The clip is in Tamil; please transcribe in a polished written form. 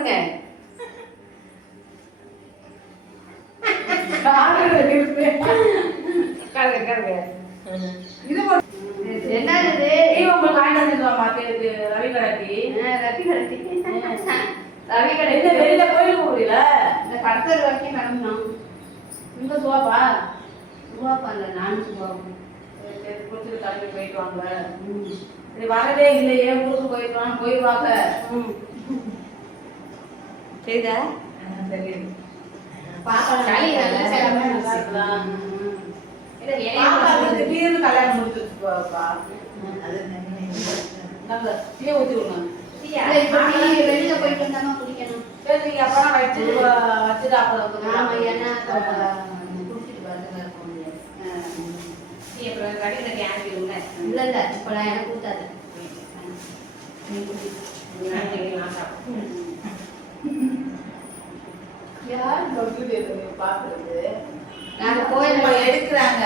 போடுங்க. என்னது உங்களுக்கு வாங்கிட்டு வந்துருவாமா ரவி கடைக்கு? ரவி கடை வெளியில கோயிலுக்கு போகல, இந்த கடத்தல் வரைக்கும் கிளம்பினோம். இந்த சுவாப்பா இல்லை, நானும் சுவாவும் குடிச்சிட்டு கிளம்பி போயிட்டு வாங்க. சரி வரவே இல்லையே, ஊருக்கு போயிடுவாங்க. சரிதா? சரி திடீர்னு கல்யாணம் முடிச்சுப்பா. டீ ஊற்றி விடுங்க. வெளியில போயிட்டு வந்தாமா குடிக்கணும். சரி நீங்க அப்பதான் வச்சுட்டு அப்புறம் குடிச்சிட்டு பாருங்க. அப்புறம் கடையில் கேன்டீன் இல்லை இல்லை, இப்போ நான் எனக்கு கொடுத்தாது. யார் பாக்குறது? நாங்க கோயில் எடுக்கிறாங்க.